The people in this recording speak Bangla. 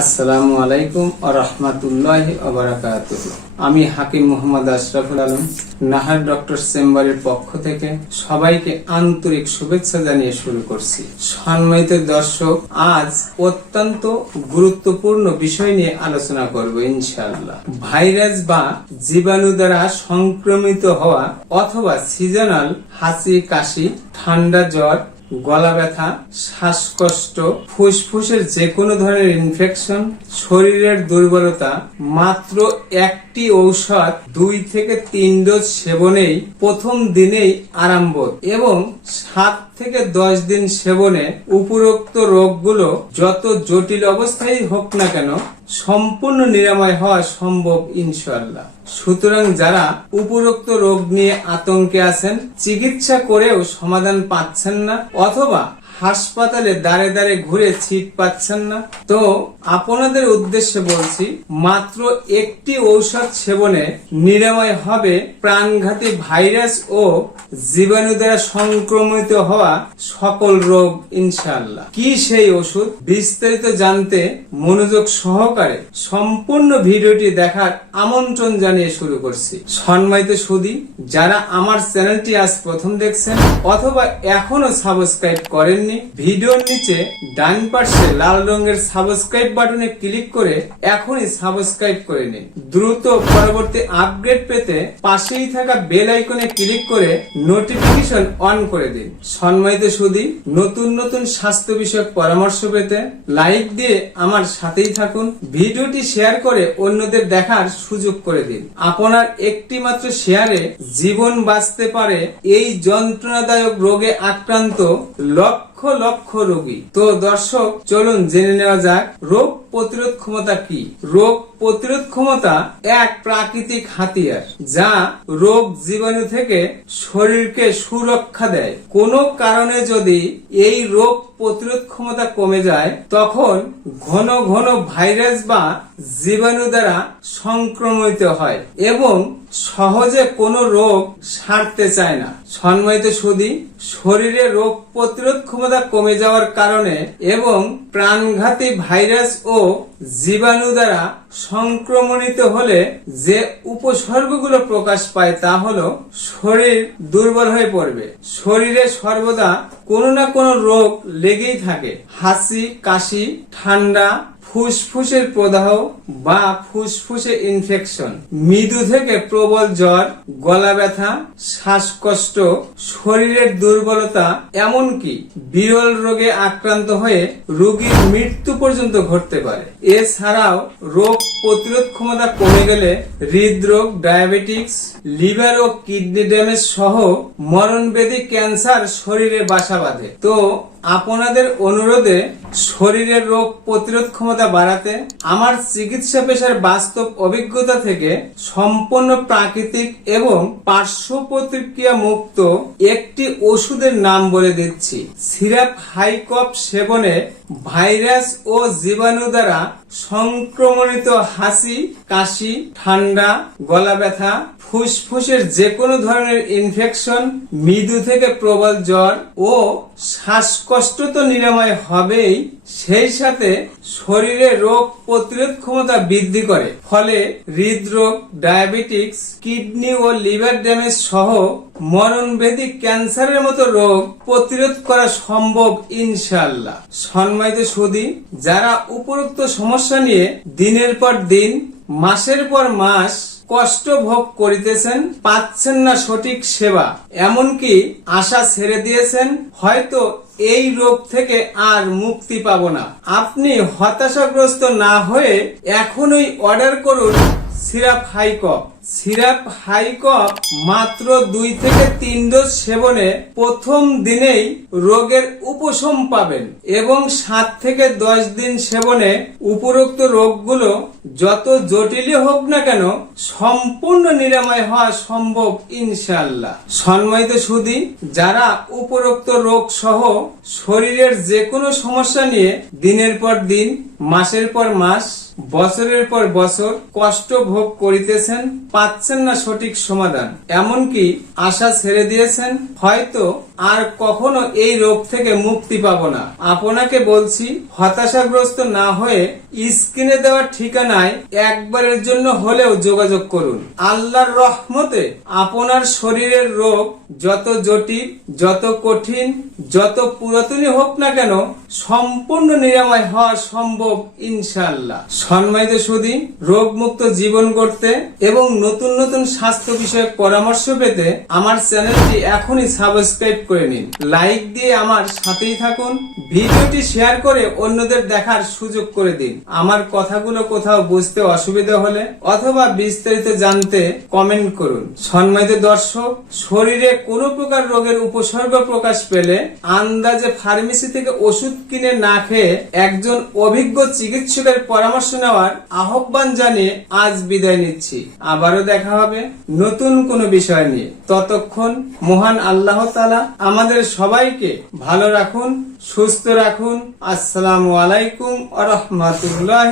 আসসালামু আলাইকুম আ রহমাতুল্লাহ আমি হাকিম মোহাম্মদ আশরাফুল আলম, নাহার ডক্টর চেম্বারের পক্ষ থেকে সবাইকে আন্তরিক শুভেচ্ছা জানিয়ে শুরু করছি। সম্মানিত দর্শক, আজ অত্যন্ত গুরুত্বপূর্ণ বিষয় নিয়ে আলোচনা করব ইনশাআল্লাহ। ভাইরাস বা জীবাণু দ্বারা সংক্রমিত হওয়া অথবা সিজনাল হাসি কাশি ঠান্ডা জ্বর গলা ব্যথা, শ্বাসকষ্ট, ফুসফুসের যে কোনো ধরনের ইনফেকশন শরীরের দুর্বলতা, মাত্র একটি ঔষধ দুই থেকে তিন ডোজ সেবনেই প্রথম দিনেই আরাম বোধ এবং সাত থেকে দশ দিন সেবনে উপরোক্ত রোগগুলো যত জটিল অবস্থায় হোক না কেন, সম্পূর্ণ নিরাময় হওয়া সম্ভব ইনশাল্লাহ সুতরাং যারা উপরোক্ত রোগ নিয়ে আতঙ্কে আছেন চিকিৎসা করেও সমাধান পাচ্ছেন না অথবা হাসপাতালে দাঁড়ে দাঁড়ে ঘুরে ছিট পাচ্ছেন না। তো আপনাদের উদ্দেশ্যে বলছি, মাত্র একটি ঔষধ সেবনে নিরাময় হবে প্রাণঘাতী ভাইরাস ও জীবাণু দ্বারা সংক্রমিত হওয়া সকল রোগ ইনশাল্লাহ কি সেই ওষুধ? বিস্তারিত জানতে মনোযোগ সহকারে সম্পূর্ণ ভিডিওটি দেখার আমন্ত্রণ জানিয়ে শুরু করছি। সম্মানিত সুদী, যারা আমার চ্যানেলটি আজ প্রথম দেখছেন অথবা এখনও সাবস্ক্রাইব করেননি। ভিডিওর নিচে ডান পাশে লাল রঙের সাবস্ক্রাইব বাটনে ক্লিক করে এখনই সাবস্ক্রাইব করে নিন। দ্রুত পরবর্তী আপডেট পেতে পাশেই থাকা বেল আইকনে ক্লিক করে নোটিফিকেশন অন করে দিন। সম্মানিত সুদী নতুন নতুন স্বাস্থ্য বিষয়ক পরামর্শ পেতে লাইক দিয়ে আমার সাথেই থাকুন। ভিডিওটি শেয়ার করে অন্যদের দেখার সুযোগ করে দিন। আপনার একটি মাত্র শেয়ারে জীবন বাঁচতে পারে এই যন্ত্রণাদায়ক রোগে আক্রান্ত লক্ষ লক্ষ রোগী। তো দর্শক চলুন জেনে নেওয়া যাক রোগ প্রতিরোধ ক্ষমতা কি? রোগ প্রতিরোধ ক্ষমতা এক প্রাকৃতিক হাতিয়ার, যা রোগ জীবাণু থেকে শরীরকে সুরক্ষা দেয়। কোনো কারণে যদি এই রোগ প্রতিরোধ ক্ষমতা কমে যায়, তখন ঘন ঘন ভাইরাস বা জীবাণু দ্বারা সংক্রমিত হয় এবং সহজে কোনো রোগ সারতে চায় না। সম্মানিত সুদী, শরীরে রোগ প্রতিরোধ ক্ষমতা কমে যাওয়ার কারণে এবং প্রাণঘাতী ভাইরাস ও জীবাণু দ্বারা সংক্রমণিত হলে যে উপসর্গগুলো প্রকাশ পায় তা হলো শরীর দুর্বল হয়ে পড়বে। শরীরে সর্বদা কোনো না কোনো রোগ লেগেই থাকে। হাসি, কাশি, ঠান্ডা, ফুসফুসের প্রদাহ বা ফুসফুসে ইনফেকশন মৃদু থেকে প্রবল জ্বর, গলা ব্যথা, শ্বাসকষ্ট, শরীরের দুর্বলতা, এমনকি বিরল রোগে আক্রান্ত হয়ে রোগীর মৃত্যু পর্যন্ত ঘটতে পারে। এছাড়াও রোগ প্রতিরোধ ক্ষমতা কমে গেলে হৃদরোগ ডায়াবেটিক্স লিভার ও কিডনি ড্যামেজ সহ মরণবেদী ক্যান্সার শরীরে বাসা বাঁধে তো আপনাদের অনুরোধে শরীরের রোগ প্রতিরোধ ক্ষমতা বাড়াতে আমার চিকিৎসা পেশার বাস্তব অভিজ্ঞতা থেকে সম্পূর্ণ প্রাকৃতিক এবং পার্শ্ব প্রতিক্রিয়া মুক্ত একটি ওষুধের নাম বলে দিচ্ছি। সিরাপ হাইকপ সেবনে ভাইরাস ও জীবাণু দ্বারা সংক্রমণিত হাসি কাশি, ঠান্ডা গলা ব্যথা ফুসফুসের যে কোনো ধরনের ইনফেকশন মৃদু থেকে প্রবল জ্বর ও শ্বাসকষ্ট তো নিরাময় হবেই, সেই সাথে শরীরে রোগ প্রতিরোধ ক্ষমতা বৃদ্ধি করে। ফলে হৃদরোগ, ডায়াবেটিক্স, কিডনি ও লিভার ড্যামেজ সহ মরণবেদী ক্যান্সারের মতো রোগ প্রতিরোধ করা সম্ভব ইনশাল্লাহ সম্মানিত সুদী, যারা উপরোক্ত সমস্যা নিয়ে দিনের পর দিন, মাসের পর মাস কষ্ট ভোগ করিতেছেন, পাচ্ছেন না সঠিক সেবা, এমনকি আশা ছেড়ে দিয়েছেন, হয়তো এই রোগ থেকে আর মুক্তি পাব না। আপনি হতাশাগ্রস্ত না হয়ে এখনই অর্ডার করুন সিরাপ হাইকপ সিরাপ হাইকপ মাত্র দুই থেকে তিন ডোজ সেবনে প্রথম দিনেই রোগের উপশম পাবেন এবং সাত থেকে দশ দিন সেবনে উপরোক্ত রোগগুলো যত জটিলই হোক না কেন সম্পূর্ণ নিরাময় হওয়া সম্ভব ইনশাল্লাহ সম্মানিত সুদী, যারা উপরোক্ত রোগ সহ শরীরের যে কোনো সমস্যা নিয়ে দিনের পর দিন, মাসের পর মাস, বছরের পর বছর কষ্ট ভোগ করিতেছেন পাচ্ছেন না সঠিক সমাধান। এমনকি আশা ছেড়ে দিয়েছেন, হয়তো আর কখনো এই রোগ থেকে মুক্তি পাবো না। আপনাকে বলছি, হতাশাগ্রস্ত না হয়ে স্ক্রিনে দেওয়া ঠিকানায় একবারের জন্য হলেও যোগাযোগ করুন। আল্লাহর রহমতে আপনার শরীরের রোগ যত জটিল, যত কঠিন, যত পুরাতনই হোক না কেন, সম্পূর্ণ নিরাময় হওয়া সম্ভব ইনশাল্লাহ সম্মানিত সুদী রোগ মুক্ত জীবন করতে এবং নতুন নতুন স্বাস্থ্য বিষয়ক পরামর্শ পেতে আমার চ্যানেলটি এখনই সাবস্ক্রাইব করে নিন। লাইক দিয়ে আমার সাথেই থাকুন। ভিডিওটি শেয়ার করে অন্যদের দেখার সুযোগ করে দিন। আমার কথাগুলো কোথাও বুঝতে অসুবিধা হলে অথবা বিস্তারিত জানতে কমেন্ট করুন। সম্মানিত দর্শক, শরীরে কোনো প্রকার রোগের উপসর্গ প্রকাশ পেলে আন্দাজে ফার্মেসি থেকে ওষুধ কিনে না খেয়ে একজন অভিজ্ঞ চিকিৎসকের পরামর্শ নেওয়ার আহ্বান জানিয়ে আজ বিদায় নিচ্ছি। আবারও দেখা হবে নতুন কোনো বিষয় নিয়ে। ততক্ষণ মহান আল্লাহ তালা আমাদের সবাইকে ভালো রাখুন, সুস্থ রাখুন। আসসালামু আলাইকুম আ রহমতুল্লাহ